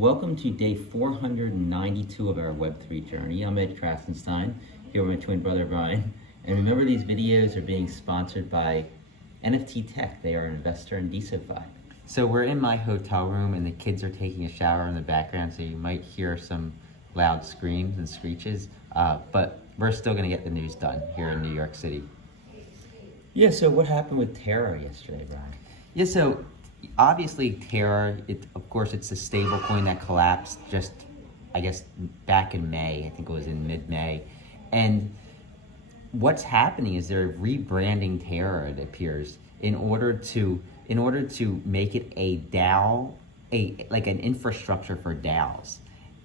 Welcome to day 492 of our Web3 journey. I'm Ed Krasenstein, here with my twin brother Brian. And remember, these videos are being sponsored by NFT Tech. They are an investor in DeSo. So we're in my hotel room and the kids are taking a shower in the background, so you might hear some loud screams and screeches, but we're still going to get the news done here in New York City. Yeah, so what happened with Terra yesterday, Brian? Yeah, so obviously Terra, of course, it's a stable coin that collapsed just, I guess, back in May. I think it was in mid-May. And what's happening is they're rebranding Terra, it appears, in order to make it a DAO, like an infrastructure for DAOs.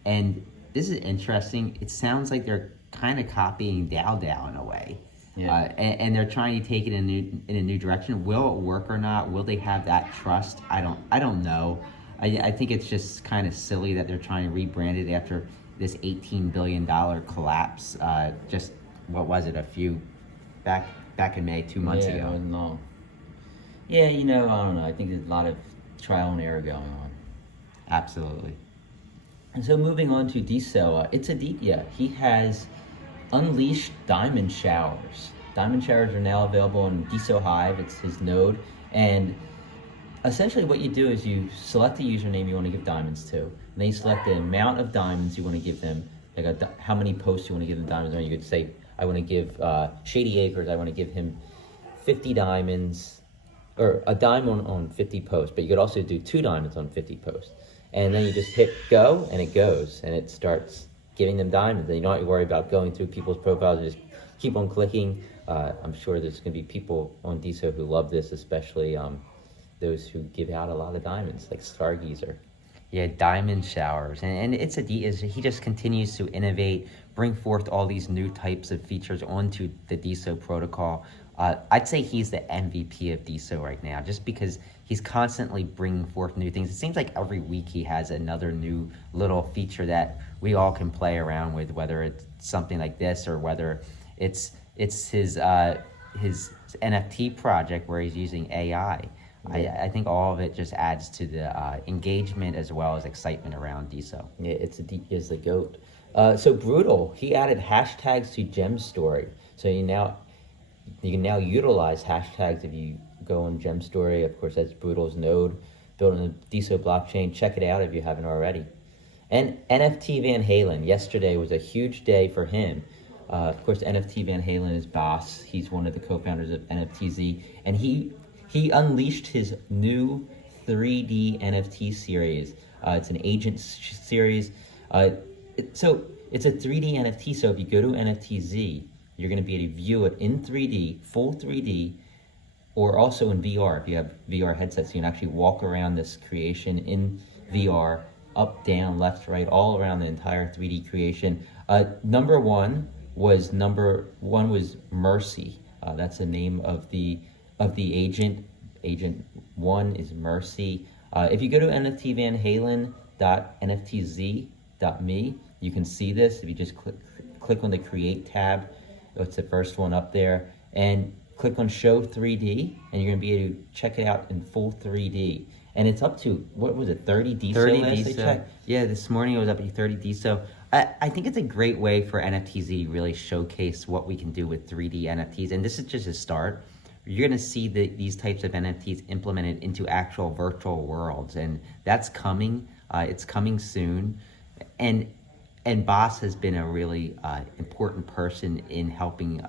And this is interesting. It sounds like they're kind of copying DAO in a way. Yeah. And they're trying to take it in a new direction. Will it work or not? Will they have that trust? I don't know. I think it's just kind of silly that they're trying to rebrand it after this $18 billion collapse. Just what was it? Back in May, 2 months ago. It wasn't long. Yeah, I don't know. I think there's a lot of trial and error going on. Absolutely. And so moving on to DeSo, it's Aditya. He has unleashed diamond showers. Diamond showers are now available on DeSo Hive. It's his node. And essentially what you do is you select the username you want to give diamonds to. And then you select the amount of diamonds you want to give them, like how many posts you want to give them diamonds on. You could say, I want to give Shady Acres, I want to give him 50 diamonds, or a diamond on 50 posts, but you could also do 2 diamonds on 50 posts. And then you just hit go, and it goes, and it starts giving them diamonds. And you don't have to worry about going through people's profiles, you just keep on clicking. I'm sure there's going to be people on DeSo who love this, especially those who give out a lot of diamonds, like Stargazer. Yeah, diamond showers. And he just continues to innovate, bring forth all these new types of features onto the DeSo protocol. I'd say he's the MVP of DeSo right now, just because he's constantly bringing forth new things. It seems like every week he has another new little feature that we all can play around with, whether it's something like this or whether it's his NFT project where he's using AI. Yeah. I think all of it just adds to the engagement as well as excitement around DeSo. Yeah, is the GOAT. So Brutal, he added hashtags to Gem Story. So you can now utilize hashtags if you go on Gem Story. Of course, that's Brutal's node built on the DeSo blockchain. Check it out if you haven't already. And NFT Van Halen, yesterday was a huge day for him. Of course, NFT Van Halen is boss. He's one of the co-founders of NFTZ, and he unleashed his new 3D NFT series. It's an agent series. So it's a 3D NFT. So if you go to NFTZ, you're going to be able to view it in 3D, full 3D, or also in VR. If you have VR headsets, you can actually walk around this creation in VR, up, down, left, right, all around the entire 3D creation. Number one was Mercy. That's the name of the agent. Agent 1 is Mercy. If you go to nftvanhalen.nftz.me, you can see this. If you just click on the Create tab, it's the first one up there, and click on Show 3D, and you're going to be able to check it out in full 3D. And it's up to, what was it, 30 DeSo? 30 DeSo. Yeah, this morning it was up to 30 DeSo. I think it's a great way for NFTZ to really showcase what we can do with 3D NFTs, and this is just a start. You're going to see these types of NFTs implemented into actual virtual worlds, and that's coming. It's coming soon, and Boss has been a really important person in helping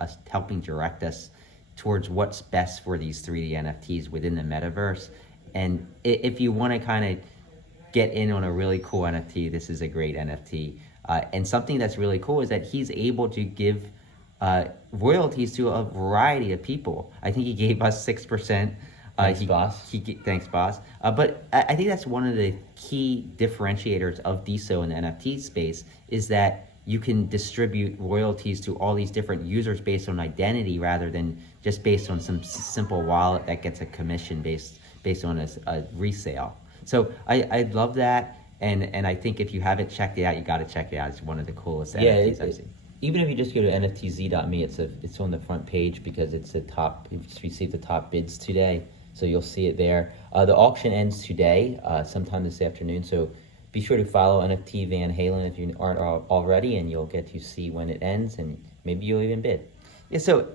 direct us towards what's best for these 3D NFTs within the metaverse. And if you want to kind of get in on a really cool NFT, this is a great NFT. And something that's really cool is that he's able to give royalties to a variety of people. I think he gave us 6%. Thanks, Boss. Thanks, Boss. But I think that's one of the key differentiators of DeSo in the NFT space, is that you can distribute royalties to all these different users based on identity rather than just based on some simple wallet that gets a commission based on a resale. So I love that, and I think if you haven't checked it out, you got to check it out. It's one of the coolest NFTs I've seen. Even if you just go to nftz.me, it's on the front page because it's the top. It's received the top bids today, so you'll see it there. The auction ends today, sometime this afternoon. So be sure to follow NFT Van Halen if you aren't already, and you'll get to see when it ends, and maybe you'll even bid. Yeah, so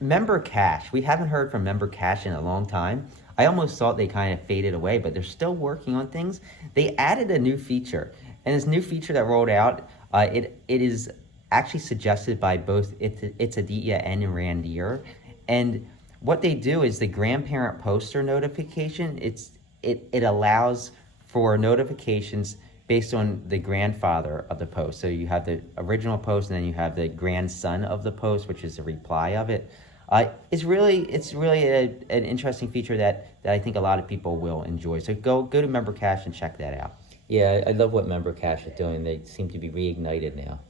Member Cash, we haven't heard from Member Cash in a long time. I almost thought they kind of faded away, but they're still working on things. They added a new feature, and this new feature that rolled out, it is actually suggested by both It's Aditya and Randir. And what they do is the grandparent poster notification, it allows for notifications based on the grandfather of the post. So you have the original post, and then you have the grandson of the post, which is the reply of it. It's really an interesting feature that I think a lot of people will enjoy. So go to Member Cash and check that out. Yeah, I love what Member Cash is doing. They seem to be reignited now.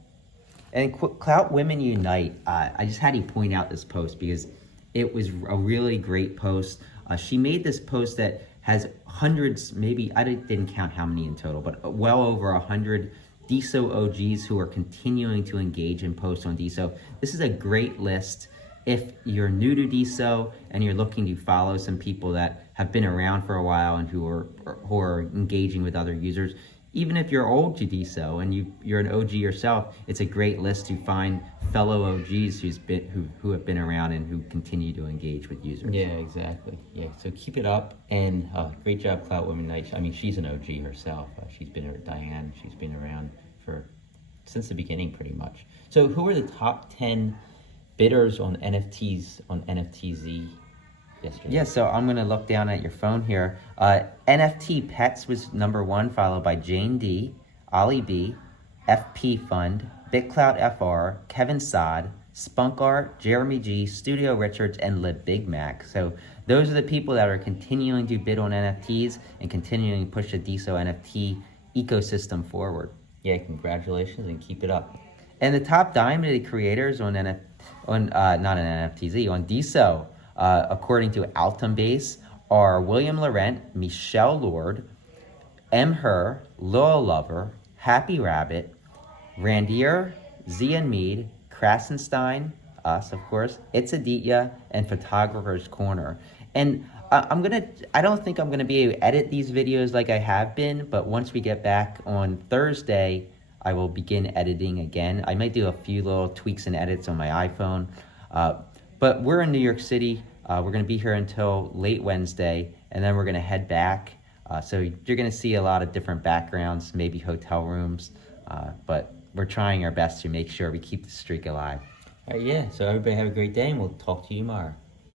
And Clout Women Unite, I just had to point out this post because it was a really great post. She made this post that has hundreds, maybe, I didn't count how many in total, but well over 100 DeSo OGs who are continuing to engage in posts on DeSo. This is a great list. If you're new to DeSo and you're looking to follow some people that have been around for a while and who are engaging with other users, even if you're old to DeSo and you're an OG yourself, it's a great list to find fellow OGs who have been around and who continue to engage with users. Yeah, exactly. Yeah, so keep it up, and great job, Clout Women Night. I mean, she's an OG herself. She's been around since the beginning, pretty much. So, who are the top 10 bidders on NFTs on NFTZ yesterday? Yeah, so I'm going to look down at your phone here. NFT Pets was number 1, followed by Jane D, Ollie B, FP Fund, BitCloud FR, Kevin Sod, Spunk Art, Jeremy G, Studio Richards, and Lib Big Mac. So those are the people that are continuing to bid on NFTs and continuing to push the DeSo NFT ecosystem forward. Yeah, congratulations, and keep it up. And the top diamond creators on not an NFTZ, on DeSo, according to Altum Base, are William Laurent, Michelle Lord, M. Her, Lowell Lover, Happy Rabbit, Randir, Zian Mead, Krasenstein, us of course, It's Aditya, and Photographer's Corner. And I don't think I'm gonna be able to edit these videos like I have been, but once we get back on Thursday, I will begin editing again. I might do a few little tweaks and edits on my iPhone. But we're in New York City. We're gonna be here until late Wednesday, and then we're gonna head back. So you're gonna see a lot of different backgrounds, maybe hotel rooms, but we're trying our best to make sure we keep the streak alive. All right, yeah, so everybody have a great day, and we'll talk to you tomorrow.